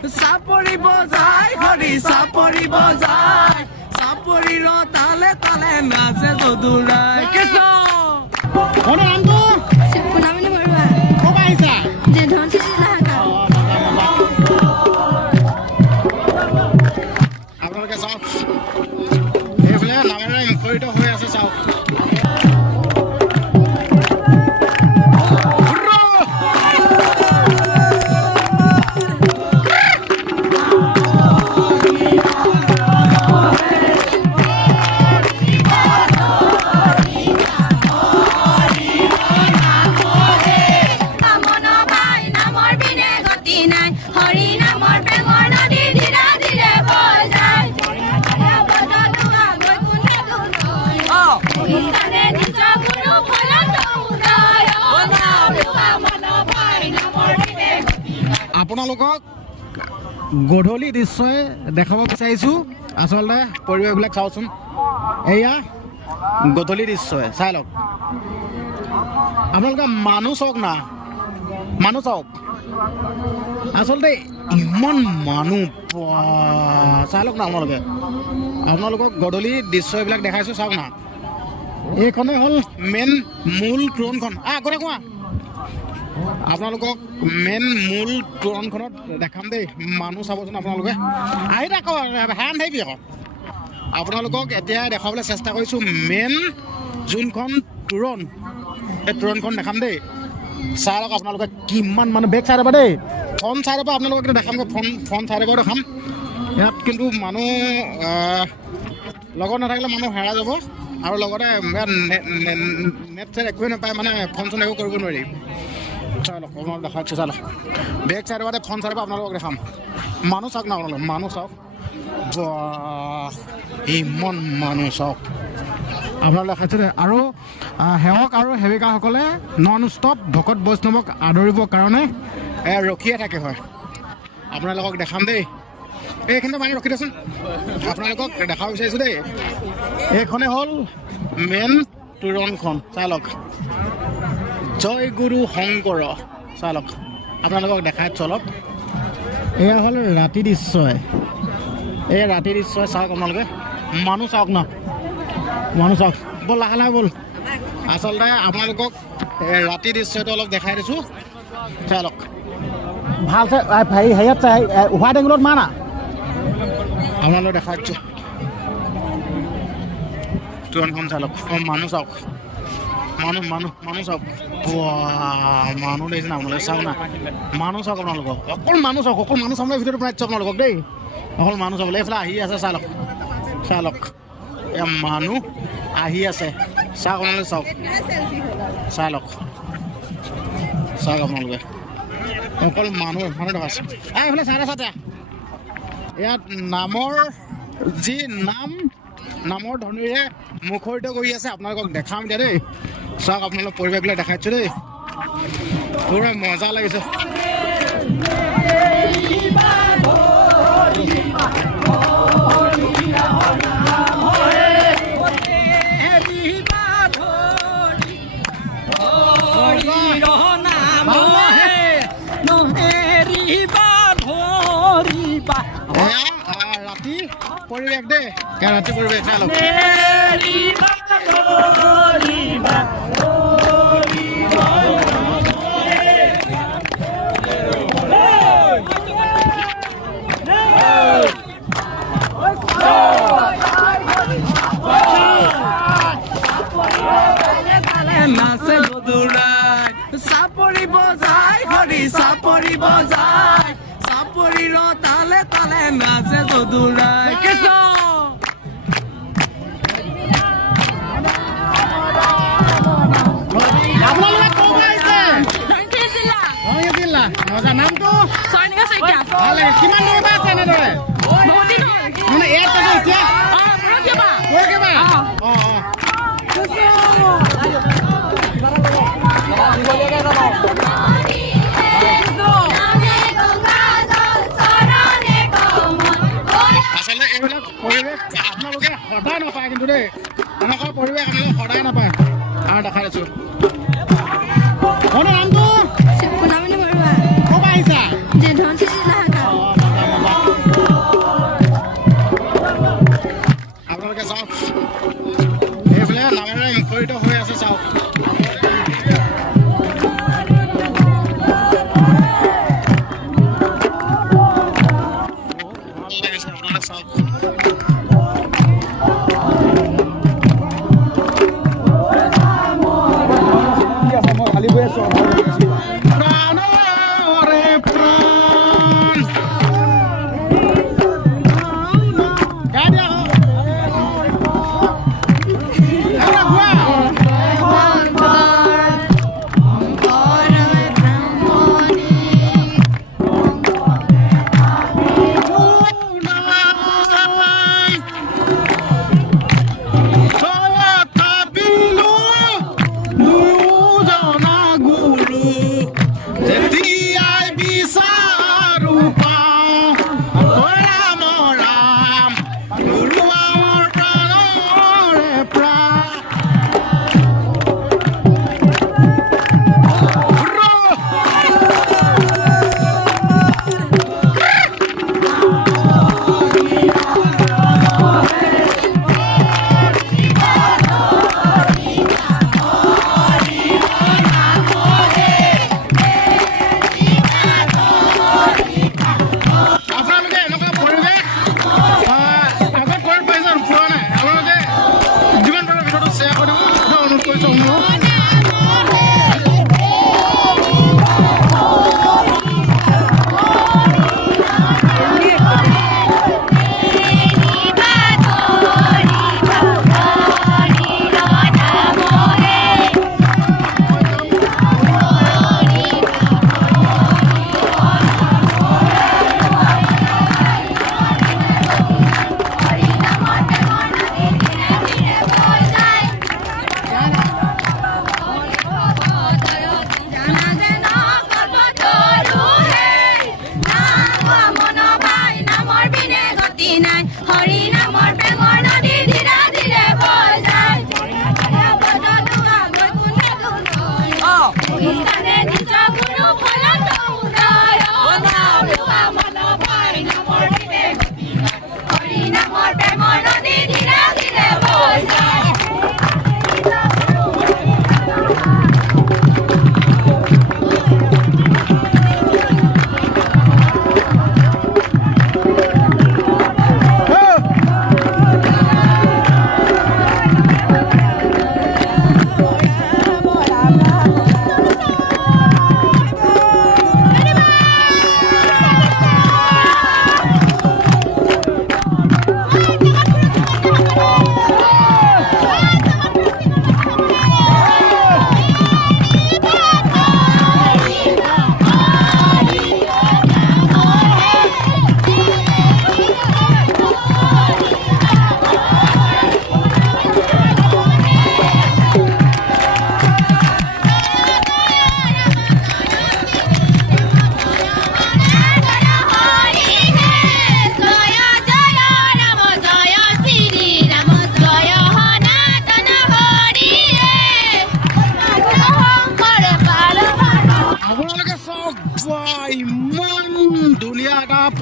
চাপৰি বজাই হৰি চাপৰি বজাই চাপৰিৰ তালে তালে নাচে যদুৰাই কৃষ্ণ আপোনাৰ নামটো প্ৰণামিনী বৰুৱা ক'ৰ পৰা আহিছা যে ধনশিৰি লাহাকা আপোনালোকে চাওক এইফালে নামেৰে মুখৰিত হৈ আছে চাওক আপোনালোকক গধূলি দৃশ্যই দেখাব বিচাৰিছোঁ আচলতে পৰিৱেশবিলাক চাওকচোন এয়া গধূলি দৃশ্যই চাই লওক আপোনালোকে মানুহ চাওক না মানুহ চাওক আচলতে ইমান মানুহ চাই লওক না আপোনালোকক গধূলি দৃশ্য এইবিলাক দেখাইছোঁ চাওক না এইখনেই হ'ল মেইন মূল তোৰণখন আগতে কোৱা আপোনালোকক মেইন মূল তোৰণখনত দেখাম দেই মানুহ চাবচোন আপোনালোকে আহি থাকক হান থাকিবি আকৌ আপোনালোকক এতিয়া দেখাবলৈ চেষ্টা কৰিছোঁ মেইন যোনখন তোৰণ সেই তোৰণখন দেখাম দেই চাই লওক আপোনালোকে কিমান মানুহ বেক চাইডৰ পৰা দেই ফ্ৰণ্ট চাইডৰ পৰা আপোনালোকক দেখামগৈ ফ্ৰণ্ট চাইডৰ পৰা দেখাম ইয়াত কিন্তু মানুহ লগত নাথাকিলে মানুহ হেৰাই যাব আৰু লগতে নেট চেট একোৱে নাপায় মানে ফোন চোন একো কৰিব নোৱাৰি চাই লওক আপোনালোক দেখাইছোঁ চাই লওক বেক চাইডৰ পৰা ফ্ৰণ্ট চাইডৰ পৰা আপোনালোকক দেখাম মানুহ চাওক না আপোনালোক মানুহ চাওক ইমান মানুহ চাওক আপোনালোক দেখাইছোঁ দেই আৰু সেৱক আৰু সেৱিকাসকলে নন ষ্টপ ভকত বৈষ্ণৱক আদৰিবৰ কাৰণে ৰখিয়ে থাকে হয় আপোনালোকক দেখাম দেই এইখিনিতে মানে ৰখি দেচোন আপোনালোকক দেখাব বিচাৰিছোঁ দেই এইখনে হ'ল মেইন তোৰণখন চাই লওক জয় গুৰু শংকৰ চাই লওক আপোনালোকক দেখাইছোঁ অলপ এয়া হ'ল ৰাতি দৃশ্যই এই ৰাতি দৃশ্যই চাওক আপোনালোকে মানুহ চাওক ন মানুহ চাওক ব'ল লাহে লাহে ব'ল আচলতে আপোনালোকক ৰাতি দৃশ্যটো অলপ দেখাই দিছোঁ চাই লওক ভাল চাই হেৰিয়াত চাই উভা টেংগুলত মাৰ না আপোনালোক দেখাইছোঁ তোৰণখন চাই লওক মানুহ চাওক মানুহ চাওক মানুহ দেখিছে না আপোনালোকে চাওক না মানুহ চাওক আপোনালোকক অকল মানুহ চাবলৈ ভিডিঅ'টো বনাইছোঁ আপোনালোকক দেই অকল মানুহ চাবলৈ এইফালে আহি আছে চাই লওক এয়া মানুহ আহি আছে চাওক আপোনালোকে চাই লওক আপোনালোকে অকল মানুহ দেখাইছে এইফালে চাই চাতে ইয়াত নামৰ যি নামৰ ধ্বনিৰে মুখৰিত কৰি আছে আপোনালোকক দেখাম এতিয়া দেই চাওক আপোনালোক পৰিৱেশবিলাক দেখাইছোঁ দেই পুৰা মজা লাগিছে ৰাতি পৰিৱেশ দেই ৰাতি পৰিৱেশ চাই লওক নাচে যদুৰাই চাপৰি বজাই হৰি চাপৰি বজাই চাপৰিৰ তালে তালে নাচে যদুৰাই কৃষ্ণ আপোনালোকে ক'ৰ পৰা আহিছে ধনশিৰি জিলা জিলা মজা নামটো স্বৰ্ণিকা শইকীয়া ভাল লাগে কিমান দিনৰ পৰা আছে এনেদৰে বহুত দিন হ'ল মানে ইয়াত আছে এতিয়া পৰহিৰ পৰা আচলতে এইবিলাক পৰিৱেশ আপোনালোকে সদায় নাপায় কিন্তু দেই এনেকুৱা পৰিৱেশ আপোনালোকে সদায় নাপায় আৰু দেখাই দিছোঁ আপোনাৰ নামটো প্ৰণামিনী বৰুৱা ক'ৰ পৰা আহিছা যে ধনশিৰি লাহাকা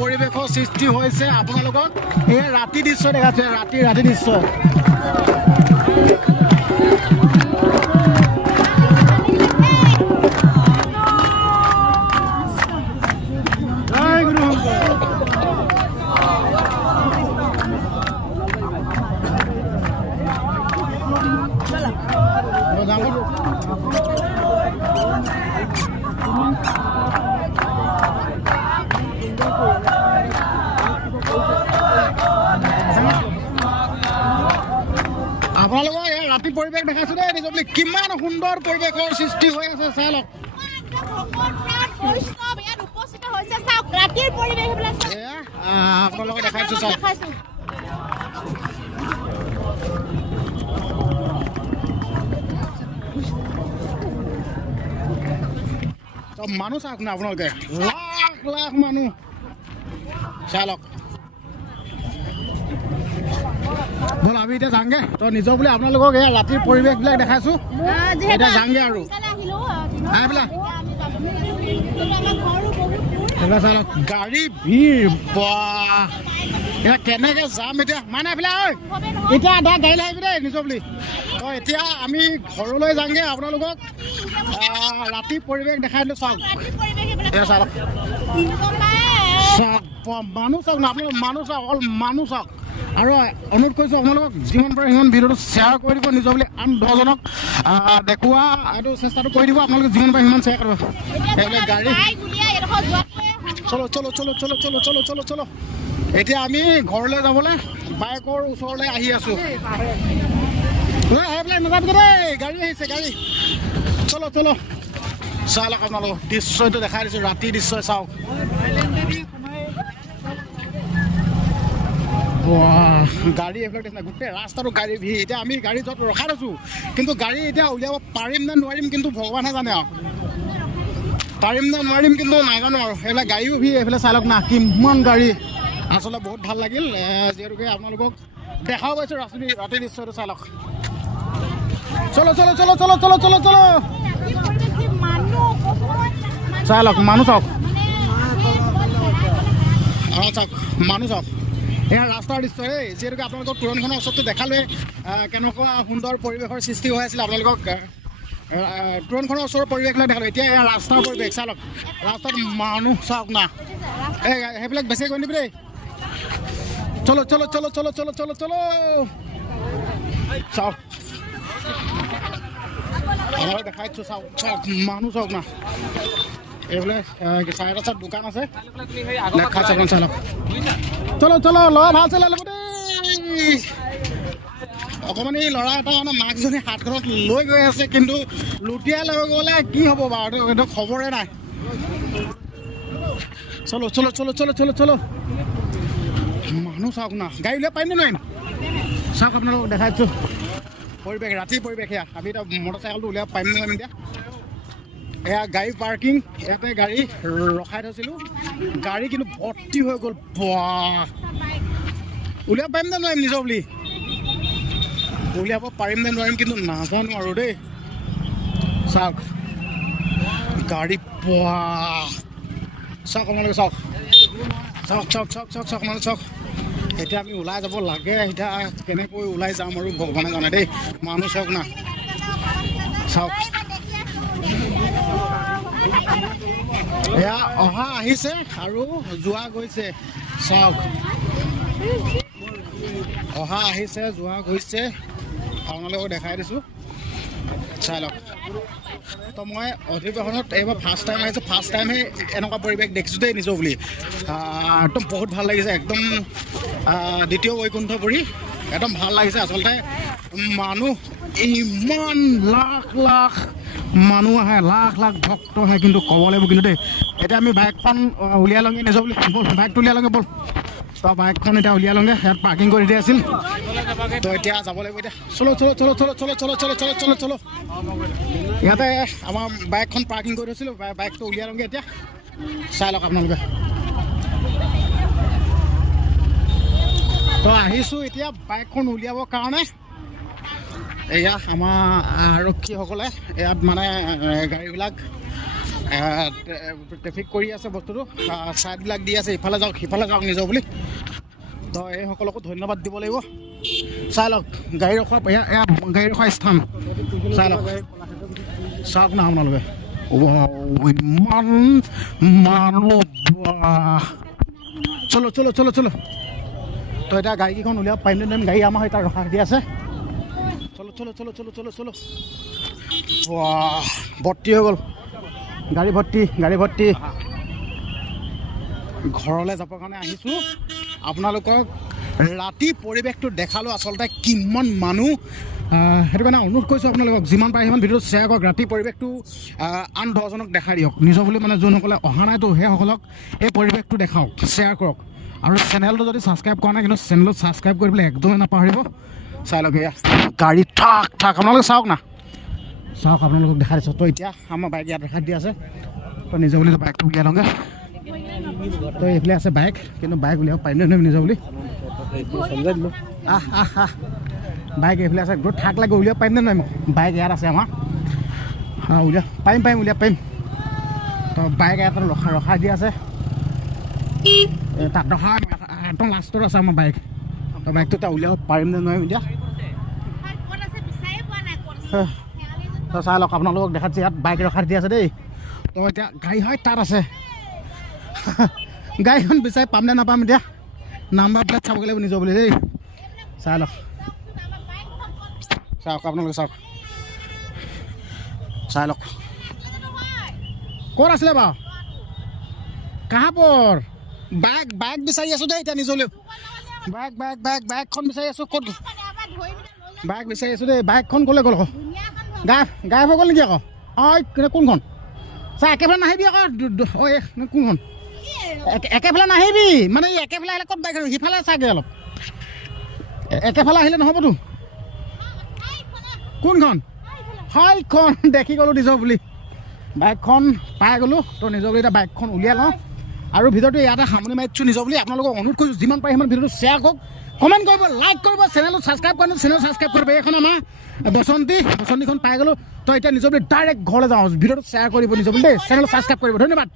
পৰিৱেশৰ সৃষ্টি হৈছে আপোনালোকক এই ৰাতি দৃশ্য দেখাইছে ৰাতি দৃশ্য জয় গুৰু আপোনালোকক এই ৰাতি পৰিৱেশ দেখাইছো দেই নিজে কিমান সুন্দৰ পৰিৱেশৰ সৃষ্টি হৈ আছে চাই লওক আপোনালোকে দেখাইছো চাওক মানুহ চাওক না আপোনালোকে লাখ লাখ মানুহ চাই লওক বল আমি এতিয়া যাংগে তো নিজৰ বুলি আপোনালোকক এই ৰাতিৰ পৰিৱেশবিলাক দেখাইছো এতিয়া যাংগে আৰু গাড়ী ভিৰ এতিয়া কেনেকে যাম এতিয়া মানে এইফালে ঐ এতিয়া আধা গাড়ী লাগিব দেই নিজৰ বুলি তো এতিয়া আমি ঘৰলৈ যাংগে আপোনালোকক ৰাতি পৰিৱেশ দেখাই দিলোঁ চাওক এতিয়া চাওক চাওক মানুহ চাওক না আপোনালোক মানুহ চাওক অকল মানুহ চাওক আৰু অনুৰোধ কৰিছোঁ আপোনালোকক যিমান পাৰে সিমান ভিডিঅ'টো শ্বেয়াৰ কৰি দিব নিজৰ বুলি আন 10জনক দেখুওৱা এইটো চেষ্টাটো কৰি দিব আপোনালোকে যিমান পাৰে সিমান শ্বেয়াৰ কৰিব এইবিলাক গাড়ী চলো চলো চলো চলো চলো চলো চলো চলো এতিয়া আমি ঘৰলৈ যাবলৈ বাইকৰ ওচৰলৈ আহি আছোঁ সেইবিলাক নাযাবগৈ দেই গাড়ী আহিছে গাড়ী চলো চলো চাই লওক আপোনালোকক দৃশ্যটো দেখাই দিছোঁ ৰাতিৰ দৃশ্য চাওক গাড়ী এইবিলাক দেখিছে গোটেই ৰাস্তাটো গাড়ী ভিৰ এতিয়া আমি গাড়ী য'ত ৰখাই আছোঁ কিন্তু গাড়ী এতিয়া উলিয়াব পাৰিম নে নোৱাৰিম কিন্তু ভগৱানে জানে আৰু পাৰিম নে নোৱাৰিম কিন্তু নাজানো আৰু এইবিলাক গাড়ীও ভিৰ এইফালে চাই লওক না কিমান গাড়ী আচলতে বহুত ভাল লাগিল যিহেতুকে আপোনালোকক দেখাও পাইছোঁ ৰাতিৰ দৃশ্যটো চাই লওক চলো চলো চলো চলো চলো চলো চলো চাই লওক মানুহ চাওক চাওক মানুহ চাওক এয়া ৰাস্তাৰ দৃশ্য এই যিহেতুকে আপোনালোকক তোৰণখনৰ ওচৰতে দেখালোৱে কেনেকুৱা সুন্দৰ পৰিৱেশৰ সৃষ্টি হৈ আছিলে আপোনালোকক তোৰণখনৰ ওচৰৰ পৰিৱেশবিলাক দেখালোঁ এতিয়া এয়া ৰাস্তাৰ পৰিৱেশ চাই লওক ৰাস্তাত মানুহ চাওক না এই সেইবিলাক বেছি কৰি নিবি দেই চলো চলো চলো চলো চলো চলো চলো চাওক আপোনালোকে দেখাইছোঁ চাওক চাওক মানুহ চাওক না এইফালে চাৰে ৰাস্তাত দোকান আছে দেখা চাওক চাই লওক চলো চলো ল'ৰা ভাল চাই ল'ব দেই অকণমান এই ল'ৰা এটা মানে মাকজনী হাতখনত লৈ গৈ আছে কিন্তু লুটিয়াই লৈ গ'লে কি হ'ব বাৰু এইটো খবৰে নাই চলো চলো চলো চলো চলো চলো মানুহ চাওক না গাড়ী উলিয়াব পাৰিম নে নোৱাৰিম চাওক আপোনালোকক দেখাইছোঁ পৰিৱেশ ৰাতিৰ পৰিৱেশ এয়া আমি এতিয়া মটৰচাইকেলটো উলিয়াব পাৰিম নে নোৱাৰিম এতিয়া এয়া গাড়ী পাৰ্কিং ইয়াতে গাড়ী ৰখাই থৈছিলোঁ গাড়ী কিন্তু ভৰ্তি হৈ গ'ল উলিয়াব পাৰিম নে নোৱাৰিম নিজৰ বুলি উলিয়াব পাৰিম নে নোৱাৰিম কিন্তু নাজানো আৰু দেই চাওক গাড়ী চাওক আপোনালোকে চাওক চাওক চাওক চাওক চাওক চাওক আপোনালোকে চাওক এতিয়া আমি ওলাই যাব লাগে এতিয়া কেনেকৈ ওলাই যাম আৰু ভগৱানে জানে দেই মানুহ চাওক না চাওক এয়া অহা আহিছে আৰু যোৱা গৈছে চাওক অহা আহিছে যোৱা গৈছে আপোনালোকক দেখাই দিছোঁ চাই লওক তো মই অধিৱেশনত এইবাৰ ফাৰ্ষ্ট টাইম আহিছোঁ ফাৰ্ষ্ট টাইমহে এনেকুৱা পৰিৱেশ দেখিছোঁ দেই নিজৰ বুলি একদম বহুত ভাল লাগিছে একদম দ্বিতীয় বৈকুণ্ঠপুৰী একদম ভাল লাগিছে আচলতে মানুহ ইমান লাখ লাখ মানুহ আহে লাখ লাখ ভক্ত আহে কিন্তু ক'ব লাগিব কিন্তু দেই এতিয়া আমি বাইকখন উলিয়াই লওঁগৈ নিজৰ বুলি ব'ল বাইকটো উলিয়াই লওঁগৈ ব'ল তো বাইকখন এতিয়া উলিয়াই লওঁগৈ ইয়াত পাৰ্কিং কৰি দিয়া আছিল তো এতিয়া যাব লাগিব এতিয়া চলো চলো চলো চলো চলো চলো চলো চলো চলো চলো ইয়াতে আমাৰ বাইকখন পাৰ্কিং কৰি থৈছিলোঁ বাইকটো উলিয়াই লওঁগৈ এতিয়া চাই লওক আপোনালোকে তো আহিছোঁ এতিয়া বাইকখন উলিয়াবৰ কাৰণে এয়া আমাৰ আৰক্ষীসকলে ইয়াত মানে গাড়ীবিলাক ট্ৰেফিক কৰি আছে বস্তুটো ছাইডবিলাক দি আছে ইফালে যাওক সিফালে যাওক নিজৰ বুলি তো এইসকলকো ধন্যবাদ দিব লাগিব চাই লওক গাড়ী ৰখা এয়া গাড়ী ৰখা স্থান চাই লওক চাওক না আপোনালোকে ইমান মানুহ চলো চলো চলো চলো তো এতিয়া গাড়ীকেইখন উলিয়াব পাৰিম নে গাড়ী আমাৰ এতিয়া ৰখা দি আছে চলো চলো চলো চলো চলো চলো ভৰ্তি হৈ গ'ল গাড়ী ভৰ্তি ঘৰলৈ যাবৰ কাৰণে আহিছোঁ আপোনালোকক ৰাতি পৰিৱেশটো দেখালোঁ আচলতে কিমান মানুহ সেইটো কাৰণে অনুৰোধ কৰিছোঁ আপোনালোকক যিমান পাৰে সিমান ভিডিঅ'টো শ্বেয়াৰ কৰক ৰাতি পৰিৱেশটো আন 10জনক দেখাই দিয়ক নিজৰ বুলি মানে যোনসকলে অহা নাইতো সেইসকলক এই পৰিৱেশটো দেখাওক শ্বেয়াৰ কৰক আৰু চেনেলটো যদি ছাবস্ক্ৰাইব কৰা নাই কিন্তু চেনেলটো ছাবস্ক্ৰাইব কৰিবলৈ একদমেই নাপাহৰিব চাই লওক এয়া গাড়ী ঠাক আপোনালোকে চাওক না চাওক আপোনালোকক দেখাই দিছোঁ তো এতিয়া আমাৰ বাইক ইয়াত ৰখাই দি আছে তো নিজৰ বুলি বাইকটো উলিয়াই লওঁগৈ তো এইফালে আছে বাইক কিন্তু বাইক উলিয়াব পাৰিম নে নিজৰ বুলি বাইক এইফালে আছে গোট ঠাক লাগে উলিয়াব পাৰিম নে নহয় মোক বাইক ইয়াত আছে আমাৰ উলিয়াব পাৰিম উলিয়াব পাৰিম তো বাইক ইয়াত ৰখাই দি আছে তাত ৰখা একদম লাষ্টত আছে আমাৰ বাইক তো বাইকটো এতিয়া উলিয়াব পাৰিম নে নোৱাৰিম এতিয়া তো চাই লওক আপোনালোকক দেখাচ্ছে ইয়াত বাইক ৰখাই দি আছে দেই তো এতিয়া গাড়ী হয় তাত আছে গাড়ীখন বিচাৰি পাম নে নাপাম এতিয়া নাম্বাৰ প্লেট চাবগৈ লাগিব নিজৰ বুলি দেই চাই লওক চাওক আপোনালোকে চাওক চাই লওক ক'ত আছিলে বাৰু কাহা পৰ বাইক বিচাৰি আছোঁ দেই এতিয়া নিজলৈ বাইকখন বিচাৰি আছোঁ ক'ত বাইক বিচাৰি আছোঁ দেই বাইকখন ক'লৈ গ'ল আকৌ গায়ব হৈ গ'ল নেকি আকৌ অঁ কোনখন চা একেফালে নাহিবি আকৌ ঐ কোনখন একেফালে নাহিবি মানে একেফালে আহিলে ক'ত বাইক আৰু সিফালে চাগে অলপ একেফালে আহিলে নহ'বতো কোনখন হয়খন দেখি গ'লোঁ নিজৰ বুলি বাইকখন পাই গ'লোঁ তো নিজৰ বুলি এতিয়া বাইকখন উলিয়াই লওঁ আৰু ভিডিঅ'টো ইয়াতে সামৰি মাৰিছোঁ নিজৰ বুলি আপোনালোকক অনুৰোধ কৰিছোঁ যিমান পাৰে সিমান ভিডিঅ'টো শ্বেয়াৰ কৰক কমেণ্ট কৰিব লাইক কৰিব চেনেলটো ছাবস্ক্ৰাইব কৰিব চেনেল ছাবস্ক্ৰাইব কৰিব এইখন আমাৰ বসন্তীখন পাই গ'লোঁ তো এতিয়া নিজৰ বুলি ডাইৰেক্ট ঘৰলৈ যাওঁ ভিডিঅ'টো শ্বেয়াৰ কৰিব নিজৰ বুলি দেই চেনেল ছাবস্ক্ৰাইব কৰিব ধন্যবাদ